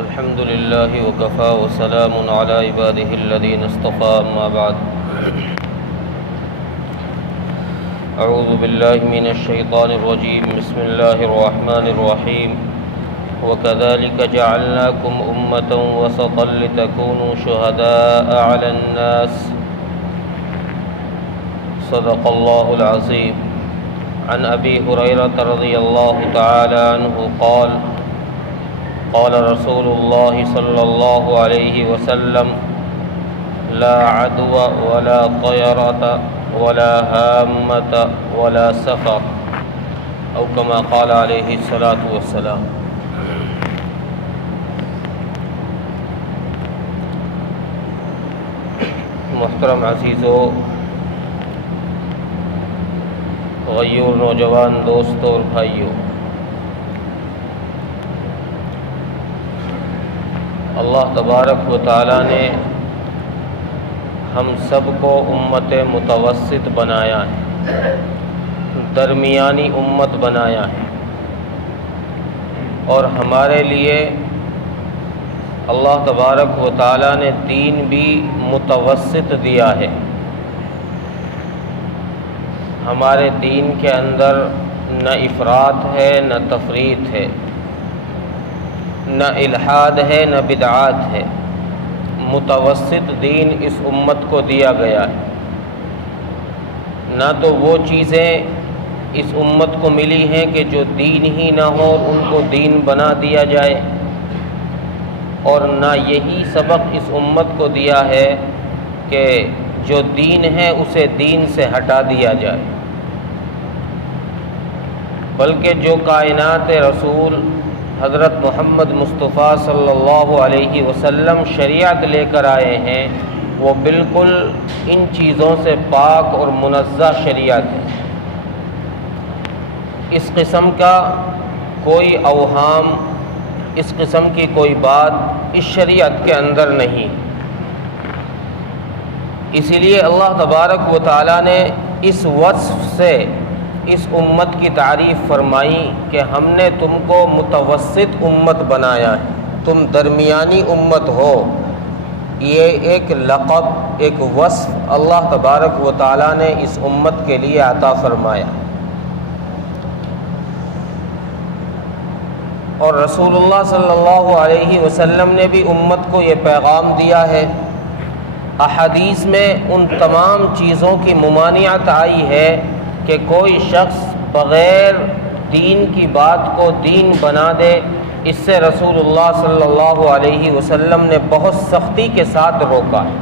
الحمد لله وكفى وسلام على عباده الذين اصطفى أما بعد أعوذ بالله من الشيطان الرجيم بسم الله الرحمن الرحيم وكذلك جعلناكم أمة وسطا لتكونوا شهداء على الناس صدق الله العظيم عن أبي هريرة رضي الله تعالى عنه قال قال رسول الله صلى الله عليه وسلم لا عدوى ولا طيرة ولا هامة ولا سفر أو كما قال عليه الصلاة والسلام۔ محترم عزیزو، غیور نوجوان دوستوں اور بھائیوں، اللہ تبارک و تعالی نے ہم سب کو امت متوسط بنایا ہے، درمیانی امت بنایا ہے، اور ہمارے لیے اللہ تبارک و تعالی نے دین بھی متوسط دیا ہے۔ ہمارے دین کے اندر نہ افراط ہے نہ تفریط ہے، نہ الحاد ہے نہ بدعات ہے، متوسط دین اس امت کو دیا گیا ہے۔ نہ تو وہ چیزیں اس امت کو ملی ہیں کہ جو دین ہی نہ ہو ان کو دین بنا دیا جائے، اور نہ یہی سبق اس امت کو دیا ہے کہ جو دین ہے اسے دین سے ہٹا دیا جائے، بلکہ جو کائنات رسول حضرت محمد مصطفیٰ صلی اللہ علیہ وسلم شریعت لے کر آئے ہیں وہ بالکل ان چیزوں سے پاک اور منزہ شریعت ہے۔ اس قسم کا کوئی اوہام، اس قسم کی کوئی بات اس شریعت کے اندر نہیں۔ اسی لیے اللہ تبارک و تعالی نے اس وصف سے اس امت کی تعریف فرمائی کہ ہم نے تم کو متوسط امت بنایا ہے، تم درمیانی امت ہو۔ یہ ایک لقب، ایک وصف اللہ تبارک و تعالی نے اس امت کے لیے عطا فرمایا، اور رسول اللہ صلی اللہ علیہ وسلم نے بھی امت کو یہ پیغام دیا ہے۔ احادیث میں ان تمام چیزوں کی ممانعت آئی ہے کہ کوئی شخص بغیر دین کی بات کو دین بنا دے، اس سے رسول اللہ صلی اللہ علیہ وسلم نے بہت سختی کے ساتھ روکا ہے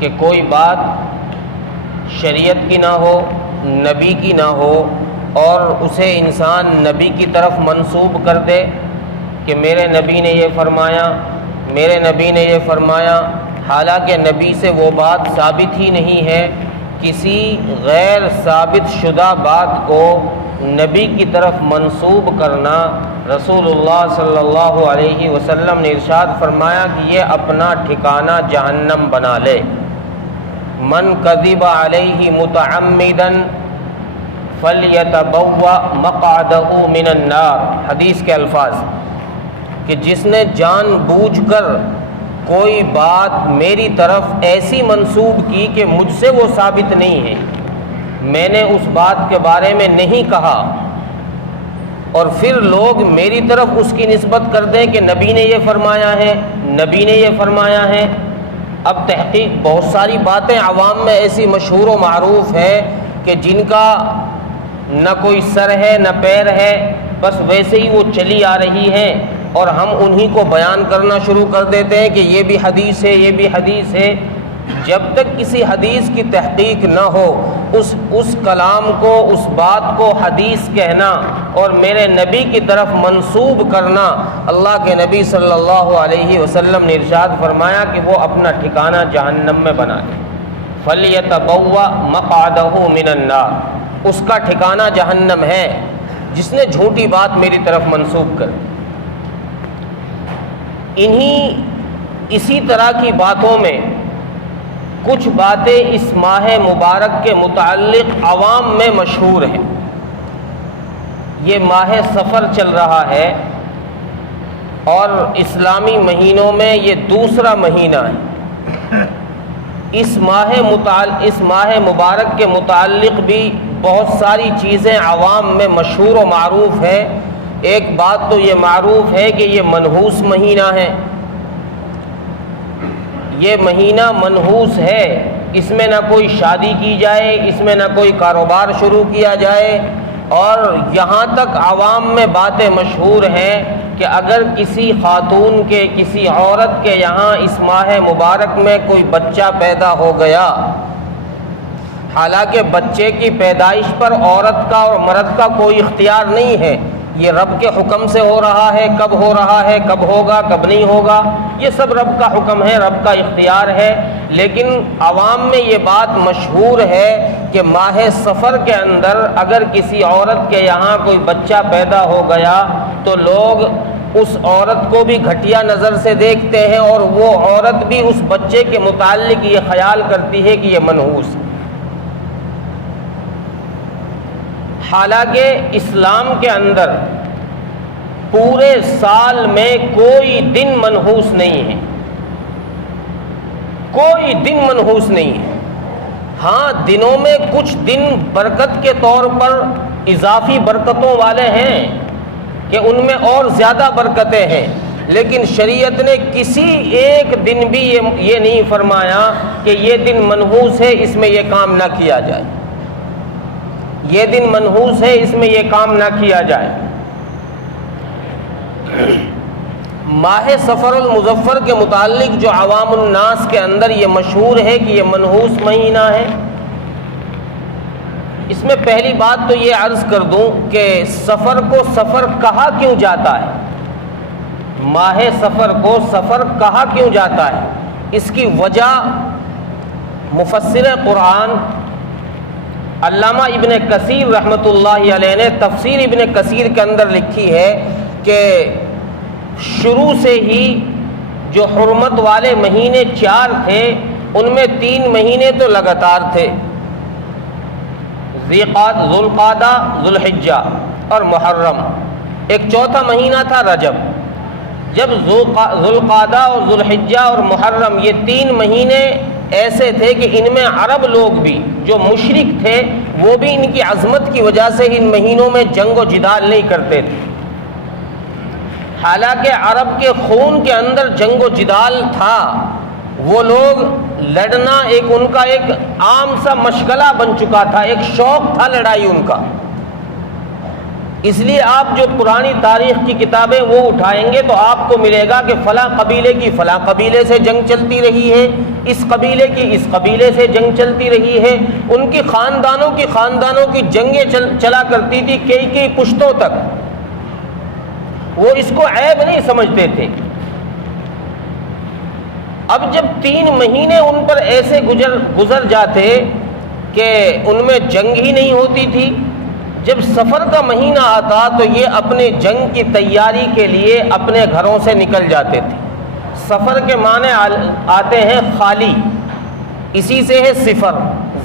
کہ کوئی بات شریعت کی نہ ہو، نبی کی نہ ہو، اور اسے انسان نبی کی طرف منسوب کر دے کہ میرے نبی نے یہ فرمایا، میرے نبی نے یہ فرمایا، حالانکہ نبی سے وہ بات ثابت ہی نہیں ہے۔ کسی غیر ثابت شدہ بات کو نبی کی طرف منسوب کرنا، رسول اللہ صلی اللہ علیہ وسلم نے ارشاد فرمایا کہ یہ اپنا ٹھکانہ جہنم بنا لے۔ من کذب علیہ متعمدا فلیتبوأ مقعدہ من النار، حدیث کے الفاظ کہ جس نے جان بوجھ کر کوئی بات میری طرف ایسی منسوب کی کہ مجھ سے وہ ثابت نہیں ہے، میں نے اس بات کے بارے میں نہیں کہا، اور پھر لوگ میری طرف اس کی نسبت کر دیں کہ نبی نے یہ فرمایا ہے، نبی نے یہ فرمایا ہے۔ اب تحقیق بہت ساری باتیں عوام میں ایسی مشہور و معروف ہیں کہ جن کا نہ کوئی سر ہے نہ پیر ہے، بس ویسے ہی وہ چلی آ رہی ہیں، اور ہم انہی کو بیان کرنا شروع کر دیتے ہیں کہ یہ بھی حدیث ہے، یہ بھی حدیث ہے۔ جب تک کسی حدیث کی تحقیق نہ ہو، اس کلام کو، اس بات کو حدیث کہنا اور میرے نبی کی طرف منسوب کرنا، اللہ کے نبی صلی اللہ علیہ وسلم نے ارشاد فرمایا کہ وہ اپنا ٹھکانہ جہنم میں بنا لے۔ فَلْيَتَبَوَّأْ مَقْعَدَهُ مِنَ النَّارِ، اس کا ٹھکانہ جہنم ہے جس نے جھوٹی بات میری طرف منسوب کر دی۔ اسی طرح کی باتوں میں کچھ باتیں اس ماہ مبارک کے متعلق عوام میں مشہور ہیں۔ یہ ماہ سفر چل رہا ہے اور اسلامی مہینوں میں یہ دوسرا مہینہ ہے۔ اس ماہ مبارک کے متعلق بھی بہت ساری چیزیں عوام میں مشہور و معروف ہیں۔ ایک بات تو یہ معروف ہے کہ یہ منحوس مہینہ ہے، یہ مہینہ منحوس ہے، اس میں نہ کوئی شادی کی جائے، اس میں نہ کوئی کاروبار شروع کیا جائے، اور یہاں تک عوام میں باتیں مشہور ہیں کہ اگر کسی خاتون کے، کسی عورت کے یہاں اس ماہ مبارک میں کوئی بچہ پیدا ہو گیا، حالانکہ بچے کی پیدائش پر عورت کا اور مرد کا کوئی اختیار نہیں ہے، یہ رب کے حکم سے ہو رہا ہے، کب ہو رہا ہے، کب ہوگا، کب نہیں ہوگا، یہ سب رب کا حکم ہے، رب کا اختیار ہے، لیکن عوام میں یہ بات مشہور ہے کہ ماہ سفر کے اندر اگر کسی عورت کے یہاں کوئی بچہ پیدا ہو گیا تو لوگ اس عورت کو بھی گھٹیا نظر سے دیکھتے ہیں، اور وہ عورت بھی اس بچے کے متعلق یہ خیال کرتی ہے کہ یہ منحوس ہے۔ حالانکہ اسلام کے اندر پورے سال میں کوئی دن منحوس نہیں ہے، کوئی دن منحوس نہیں ہے۔ ہاں، دنوں میں کچھ دن برکت کے طور پر اضافی برکتوں والے ہیں کہ ان میں اور زیادہ برکتیں ہیں، لیکن شریعت نے کسی ایک دن بھی یہ نہیں فرمایا کہ یہ دن منحوس ہے، اس میں یہ کام نہ کیا جائے، یہ دن منحوس ہے، اس میں یہ کام نہ کیا جائے۔ ماہ سفر المظفر کے متعلق جو عوام الناس کے اندر یہ مشہور ہے کہ یہ منحوس مہینہ ہے، اس میں پہلی بات تو یہ عرض کر دوں کہ سفر کو سفر کہا کیوں جاتا ہے، ماہ سفر کو سفر کہا کیوں جاتا ہے، اس کی وجہ مفسر قرآن علامہ ابن کثیر رحمۃ اللہ علیہ نے تفسیر ابن کثیر کے اندر لکھی ہے کہ شروع سے ہی جو حرمت والے مہینے 4 تھے، ان میں 3 مہینے تو لگاتار تھے، ذوالقعدہ، ذوالحجہ اور محرم، ایک چوتھا مہینہ تھا رجب۔ جب ذوالقعدہ اور ذوالحجہ اور محرم یہ 3 مہینے ایسے تھے کہ ان میں عرب لوگ بھی جو مشرک تھے وہ بھی ان کی عظمت کی وجہ سے ان مہینوں میں جنگ و جدال نہیں کرتے تھے، حالانکہ عرب کے خون کے اندر جنگ و جدال تھا، وہ لوگ لڑنا ان کا ایک عام سا مشغلہ بن چکا تھا، ایک شوق تھا لڑائی ان کا۔ اس لیے آپ جو پرانی تاریخ کی کتابیں وہ اٹھائیں گے تو آپ کو ملے گا کہ فلاں قبیلے کی فلاں قبیلے سے جنگ چلتی رہی ہے، اس قبیلے کی اس قبیلے سے جنگ چلتی رہی ہے، ان کی خاندانوں کی جنگیں چلا کرتی تھی کئی پشتوں تک، وہ اس کو عیب نہیں سمجھتے تھے۔ اب جب 3 مہینے ان پر ایسے گزر جاتے کہ ان میں جنگ ہی نہیں ہوتی تھی، جب سفر کا مہینہ آتا تو یہ اپنے جنگ کی تیاری کے لیے اپنے گھروں سے نکل جاتے تھے۔ سفر کے معنی آتے ہیں خالی، اسی سے ہے صفر،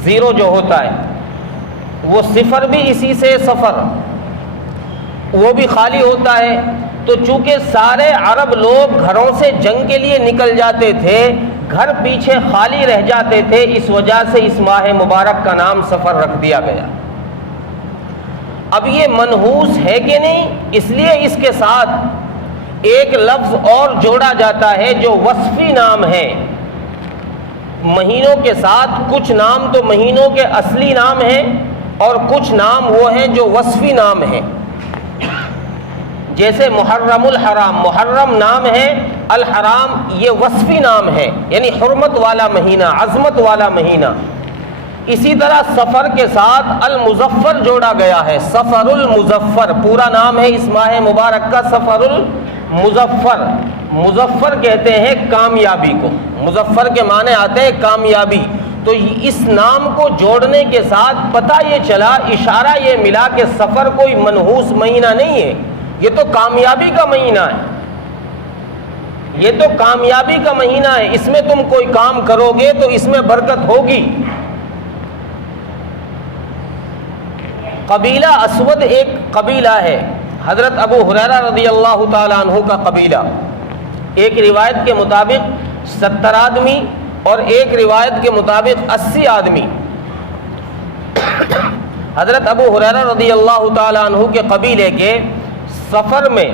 زیرو جو ہوتا ہے وہ صفر بھی اسی سے سفر، وہ بھی خالی ہوتا ہے۔ تو چونکہ سارے عرب لوگ گھروں سے جنگ کے لیے نکل جاتے تھے، گھر پیچھے خالی رہ جاتے تھے، اس وجہ سے اس ماہ مبارک کا نام سفر رکھ دیا گیا۔ اب یہ منحوس ہے کہ نہیں، اس لیے اس کے ساتھ ایک لفظ اور جوڑا جاتا ہے جو وصفی نام ہے۔ مہینوں کے ساتھ کچھ نام تو مہینوں کے اصلی نام ہیں اور کچھ نام وہ ہیں جو وصفی نام ہیں، جیسے محرم الحرام، محرم نام ہے، الحرام یہ وصفی نام ہے، یعنی حرمت والا مہینہ، عظمت والا مہینہ۔ اسی طرح سفر کے ساتھ المظفر جوڑا گیا ہے، سفر المظفر پورا نام ہے اس ماہ مبارک کا، سفر المظفر۔ مظفر کہتے ہیں کامیابی کو، مظفر کے معنی آتے ہیں کامیابی۔ تو اس نام کو جوڑنے کے ساتھ پتہ یہ چلا، اشارہ یہ ملا کہ سفر کوئی منحوس مہینہ نہیں ہے، یہ تو کامیابی کا مہینہ ہے، یہ تو کامیابی کا مہینہ ہے، اس میں تم کوئی کام کرو گے تو اس میں برکت ہوگی۔ قبیلہ اسود ایک قبیلہ ہے، حضرت ابو ہریرہ رضی اللہ تعالیٰ عنہ کا قبیلہ، ایک روایت کے مطابق 70 آدمی اور ایک روایت کے مطابق 80 آدمی حضرت ابو ہریرہ رضی اللہ تعالیٰ عنہ کے قبیلے کے سفر میں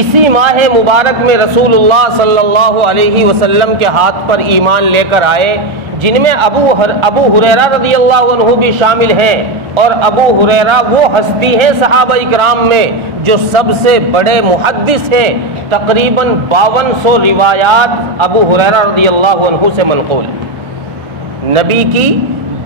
اسی ماہ مبارک میں رسول اللہ صلی اللہ علیہ وسلم کے ہاتھ پر ایمان لے کر آئے، جن میں ابو ہریرہ رضی اللہ عنہ بھی شامل ہیں، اور ابو ہریرہ وہ ہستی ہیں صحابہ اکرام میں جو سب سے بڑے محدث ہیں، تقریباً 5200 روایات ابو ہریرہ رضی اللہ عنہ سے منقول ہیں، نبی کی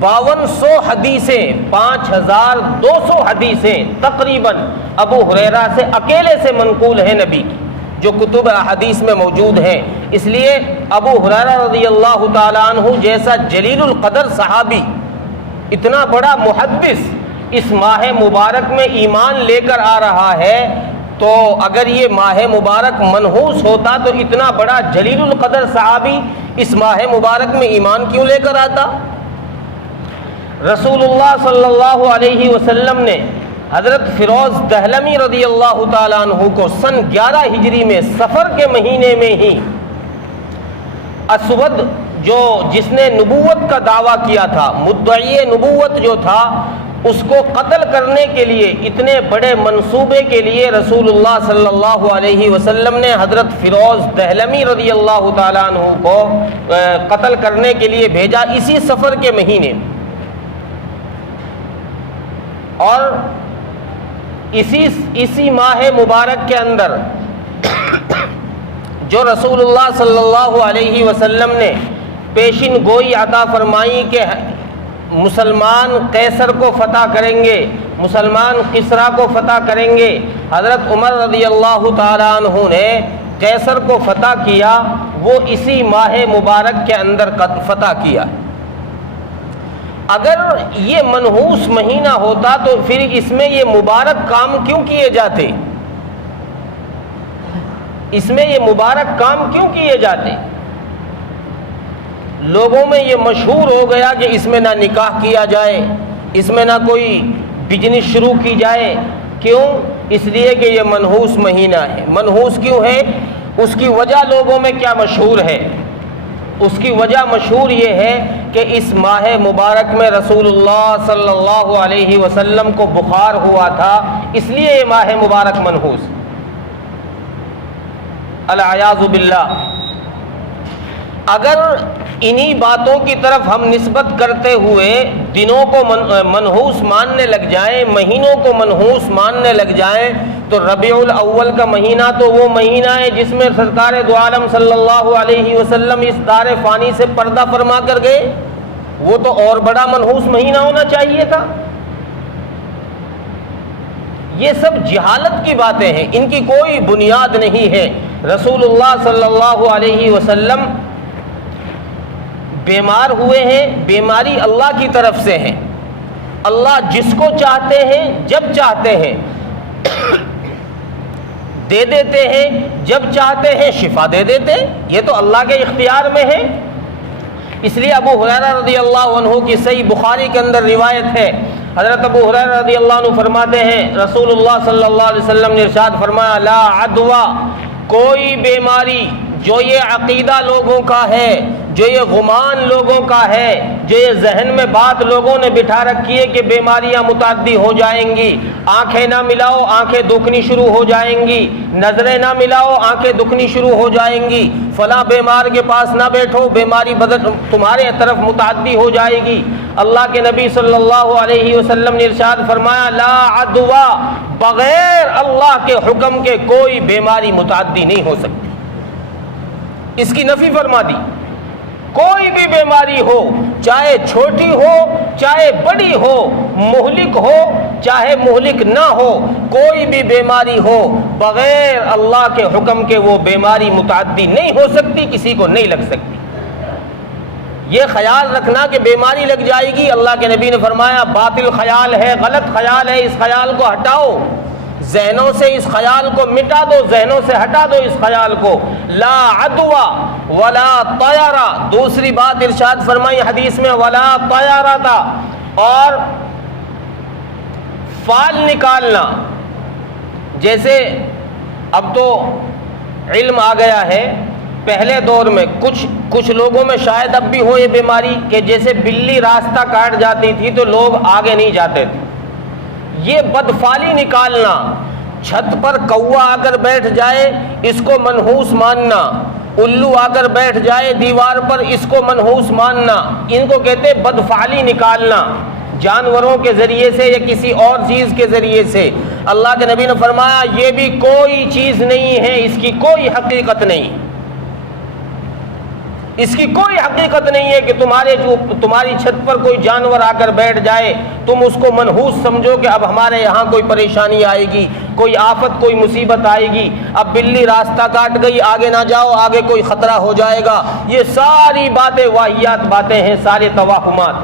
5200 حدیثیں، 5200 حدیثیں تقریباً ابو ہریرہ سے اکیلے سے منقول ہیں نبی کی، جو کتب احادیث میں موجود ہیں۔ اس لیے ابو ہریرہ رضی اللہ تعالیٰ عنہ جیسا جلیل القدر صحابی، اتنا بڑا محدث اس ماہ مبارک میں ایمان لے کر آ رہا ہے، تو اگر یہ ماہ مبارک منحوس ہوتا تو اتنا بڑا جلیل القدر صحابی اس ماہ مبارک میں ایمان کیوں لے کر آتا؟ رسول اللہ صلی اللہ علیہ وسلم نے حضرت فیروز دہلمی رضی اللہ تعالیٰ عنہ کو سن 11 ہجری میں صفر کے مہینے میں ہی اسود جس نے نبوت کا دعویٰ کیا تھا، مدعی نبوت جو تھا، اس کو قتل کرنے کے لیے، اتنے بڑے منصوبے کے لیے رسول اللہ صلی اللہ علیہ وسلم نے حضرت فیروز دہلمی رضی اللہ تعالیٰ عنہ کو قتل کرنے کے لیے بھیجا اسی صفر کے مہینے، اور اسی ماہ مبارک کے اندر جو رسول اللہ صلی اللہ علیہ وسلم نے پیشن گوئی عطا فرمائی کہ مسلمان قیصر کو فتح کریں گے، مسلمان کسریٰ کو فتح کریں گے، حضرت عمر رضی اللہ تعالیٰ عنہ نے قیصر کو فتح کیا، وہ اسی ماہ مبارک کے اندر فتح کیا۔ اگر یہ منحوس مہینہ ہوتا تو پھر اس میں یہ مبارک کام کیوں کیے جاتے؟ اس میں یہ مبارک کام کیوں کیے جاتے؟ لوگوں میں یہ مشہور ہو گیا کہ اس میں نہ نکاح کیا جائے، اس میں نہ کوئی بزنس شروع کی جائے، کیوں؟ اس لیے کہ یہ منحوس مہینہ ہے۔ منحوس کیوں ہے؟ اس کی وجہ لوگوں میں کیا مشہور ہے؟ اس کی وجہ مشہور یہ ہے کہ اس ماہ مبارک میں رسول اللہ صلی اللہ علیہ وسلم کو بخار ہوا تھا، اس لیے یہ ماہ مبارک منحوس۔ العیاذ باللہ، اگر انہی باتوں کی طرف ہم نسبت کرتے ہوئے دنوں کو منحوس ماننے لگ جائیں، مہینوں کو منحوس ماننے لگ جائیں، تو ربیع الاول کا مہینہ تو وہ مہینہ ہے جس میں سرکار دو عالم صلی اللہ علیہ وسلم اس دار فانی سے پردہ فرما کر گئے، وہ تو اور بڑا منحوس مہینہ ہونا چاہیے تھا۔ یہ سب جہالت کی باتیں ہیں، ان کی کوئی بنیاد نہیں ہے۔ رسول اللہ صلی اللہ علیہ وسلم بیمار ہوئے ہیں، بیماری اللہ کی طرف سے ہے، اللہ جس کو چاہتے ہیں جب چاہتے ہیں دے دیتے ہیں، جب چاہتے ہیں شفا دے دیتے ہیں، یہ تو اللہ کے اختیار میں ہے۔ اس لیے ابو ہریرہ رضی اللہ عنہ کی صحیح بخاری کے اندر روایت ہے، حضرت ابو ہریرہ رضی اللہ عنہ فرماتے ہیں رسول اللہ صلی اللہ علیہ وسلم نے ارشاد فرمایا، لا عدوہ، کوئی بیماری جو یہ عقیدہ لوگوں کا ہے، جو یہ گمان لوگوں کا ہے، جو یہ ذہن میں بات لوگوں نے بٹھا رکھی ہے کہ بیماریاں متعدی ہو جائیں گی، آنکھیں نہ ملاؤ آنکھیں دکھنی شروع ہو جائیں گی، نظریں نہ ملاؤ آنکھیں دکھنی شروع ہو جائیں گی، فلاں بیمار کے پاس نہ بیٹھو بیماری تمہارے طرف متعدی ہو جائے گی۔ اللہ کے نبی صلی اللہ علیہ وسلم نے ارشاد فرمایا، لا عدوہ، بغیر اللہ کے حکم کے کوئی بیماری متعدی نہیں ہو سکتی، اس کی نفی فرما دی۔ کوئی بھی بیماری ہو، چاہے چھوٹی ہو چاہے بڑی ہو، مہلک ہو چاہے مہلک نہ ہو، کوئی بھی بیماری ہو بغیر اللہ کے حکم کے وہ بیماری متعدی نہیں ہو سکتی، کسی کو نہیں لگ سکتی۔ یہ خیال رکھنا کہ بیماری لگ جائے گی، اللہ کے نبی نے فرمایا باطل خیال ہے، غلط خیال ہے، اس خیال کو ہٹاؤ، ذہنوں سے اس خیال کو مٹا دو، ذہنوں سے ہٹا دو اس خیال کو۔ لا عدوہ ولا طیرہ، دوسری بات ارشاد فرمائی حدیث میں، ولا طیرہ، اور فال نکالنا، جیسے اب تو علم آ گیا ہے، پہلے دور میں کچھ لوگوں میں شاید اب بھی ہو یہ بیماری کہ جیسے بلی راستہ کاٹ جاتی تھی تو لوگ آگے نہیں جاتے تھے، یہ بدفالی نکالنا، چھت پر کوا آ کر بیٹھ جائے اس کو منحوس ماننا، الو آ کر بیٹھ جائے دیوار پر اس کو منحوس ماننا، ان کو کہتے بدفعلی نکالنا، جانوروں کے ذریعے سے یا کسی اور چیز کے ذریعے سے۔ اللہ کے نبی نے فرمایا یہ بھی کوئی چیز نہیں ہے، اس کی کوئی حقیقت نہیں، اس کی کوئی حقیقت نہیں ہے کہ تمہاری چھت پر کوئی جانور آ کر بیٹھ جائے تم اس کو منحوس سمجھو کہ اب ہمارے یہاں کوئی پریشانی آئے گی، کوئی آفت کوئی مصیبت آئے گی، اب بلی راستہ کاٹ گئی آگے نہ جاؤ، آگے کوئی خطرہ ہو جائے گا۔ یہ ساری باتیں واہیات باتیں ہیں، سارے توہمات،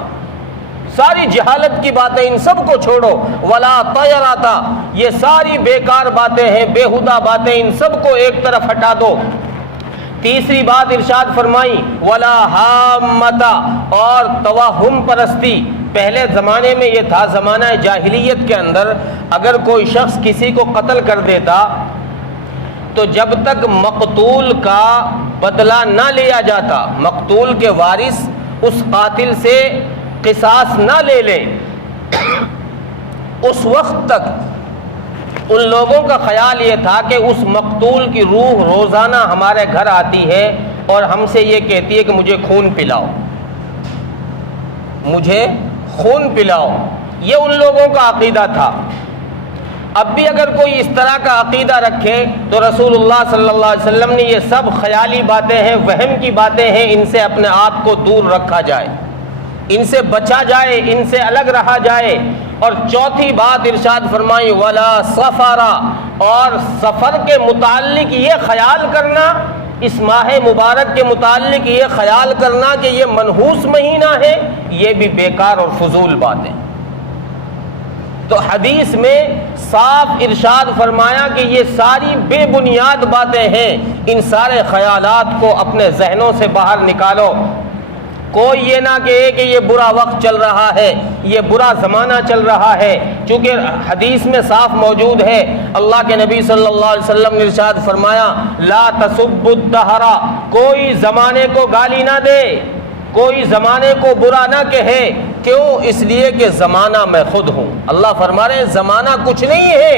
ساری جہالت کی باتیں، ان سب کو چھوڑو۔ ولا طیرتا، یہ ساری بیکار باتیں ہیں، بیہودہ باتیں، ان سب کو ایک طرف ہٹا دو۔ تیسری بات ارشاد فرمائی ولا ہامتا، اور توہم پرستی۔ پہلے زمانے میں یہ تھا، زمانہ جاہلیت کے اندر اگر کوئی شخص کسی کو قتل کر دیتا تو جب تک مقتول کا بدلہ نہ لیا جاتا، مقتول کے وارث اس قاتل سے قصاص نہ لے لے، اس وقت تک ان لوگوں کا خیال یہ تھا کہ اس مقتول کی روح روزانہ ہمارے گھر آتی ہے اور ہم سے یہ کہتی ہے کہ مجھے خون پلاؤ، مجھے خون پلاؤ۔ یہ ان لوگوں کا عقیدہ تھا۔ اب بھی اگر کوئی اس طرح کا عقیدہ رکھے تو رسول اللہ صلی اللہ علیہ وسلم نے یہ سب خیالی باتیں ہیں، وہم کی باتیں ہیں، ان سے اپنے آپ کو دور رکھا جائے، ان سے بچا جائے، ان سے الگ رہا جائے۔ اور چوتھی بات ارشاد فرمائی ولا سفرا، اور سفر کے متعلق یہ خیال کرنا، اس ماہ مبارک کے متعلق یہ خیال کرنا کہ یہ منحوس مہینہ ہے، یہ بھی بیکار اور فضول باتیں۔ تو حدیث میں صاف ارشاد فرمایا کہ یہ ساری بے بنیاد باتیں ہیں، ان سارے خیالات کو اپنے ذہنوں سے باہر نکالو۔ کوئی یہ نہ کہے کہ یہ برا وقت چل رہا ہے، یہ برا زمانہ چل رہا ہے، چونکہ حدیث میں صاف موجود ہے، اللہ کے نبی صلی اللہ علیہ وسلم نے ارشاد فرمایا لا تسبوا الدہر، کوئی زمانے کو گالی نہ دے، کوئی زمانے کو برا نہ کہے۔ کیوں؟ اس لیے کہ زمانہ میں خود ہوں۔ اللہ فرما رہے ہیں زمانہ کچھ نہیں ہے،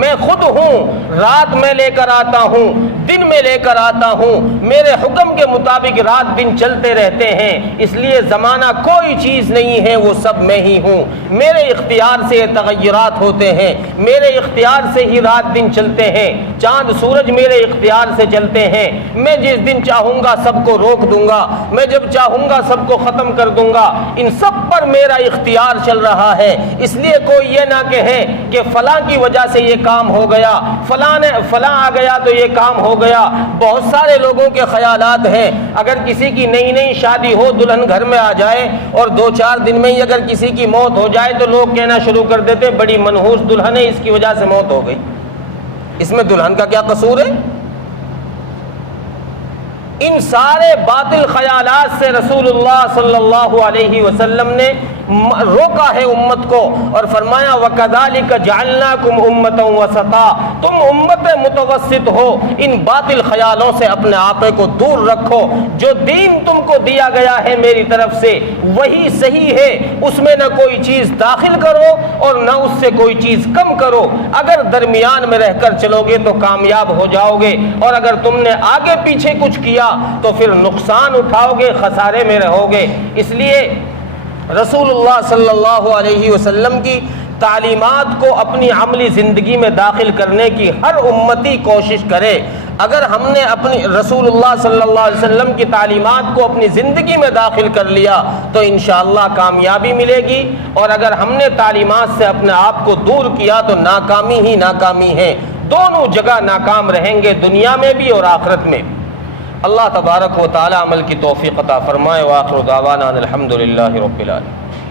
میں خود ہوں، رات میں لے کر آتا ہوں، دن میں لے کر آتا ہوں، میرے حکم کے مطابق رات دن چلتے رہتے ہیں، اس لیے زمانہ کوئی چیز نہیں ہے، وہ سب میں ہی ہوں، میرے اختیار سے یہ تغیرات ہوتے ہیں، میرے اختیار سے ہی رات دن چلتے ہیں، چاند سورج میرے اختیار سے چلتے ہیں، میں جس دن چاہوں گا سب کو روک دوں گا، میں جب چاہوں گا سب کو ختم کر دوں گا، ان سب پر میرا اختیار چل رہا ہے۔ اس لیے کوئی یہ نہ کہے کہ فلاں کی وجہ سے یہ کام ہو گیا، فلاں آ گیا تو یہ کام ہو گیا۔ بہت سارے لوگوں کے خیالات ہیں، اگر کسی کی نئی شادی ہو، دلہن گھر میں آ جائے اور 2-4 دن میں ہی اگر کسی کی موت ہو جائے تو لوگ کہنا شروع کر دیتے بڑی منحوس دلہن ہے، اس کی وجہ سے موت ہو گئی۔ اس میں دلہن کا کیا قصور ہے؟ ان سارے باطل خیالات سے رسول اللہ صلی اللہ علیہ وسلم نے روکا ہے امت کو، اور فرمایا وَكَذَلِكَ جَعَلْنَاكُمْ أُمَّةً وَسَطًا، تم امت متوسط ہو، ان باطل خیالوں سے اپنے آپ کو دور رکھو، جو دین تم کو دیا گیا ہے میری طرف سے وہی صحیح ہے، اس میں نہ کوئی چیز داخل کرو اور نہ اس سے کوئی چیز کم کرو، اگر درمیان میں رہ کر چلو گے تو کامیاب ہو جاؤ گے، اور اگر تم نے آگے پیچھے کچھ کیا تو پھر نقصان اٹھاؤ گے، خسارے میں رہو گے۔ اس لیے رسول اللہ صلی اللہ علیہ وسلم کی تعلیمات کو اپنی عملی زندگی میں داخل کرنے کی ہر امتی کوشش کرے۔ اگر ہم نے اپنی رسول اللہ صلی اللہ علیہ وسلم کی تعلیمات کو اپنی زندگی میں داخل کر لیا تو انشاءاللہ کامیابی ملے گی، اور اگر ہم نے تعلیمات سے اپنے آپ کو دور کیا تو ناکامی ہی ناکامی ہے، دونوں جگہ ناکام رہیں گے، دنیا میں بھی اور آخرت میں بھی۔ اللہ تبارک و تعالی عمل کی توفیق عطا فرمائے۔ وآخر دعوانا الحمدللہ رب العالمین۔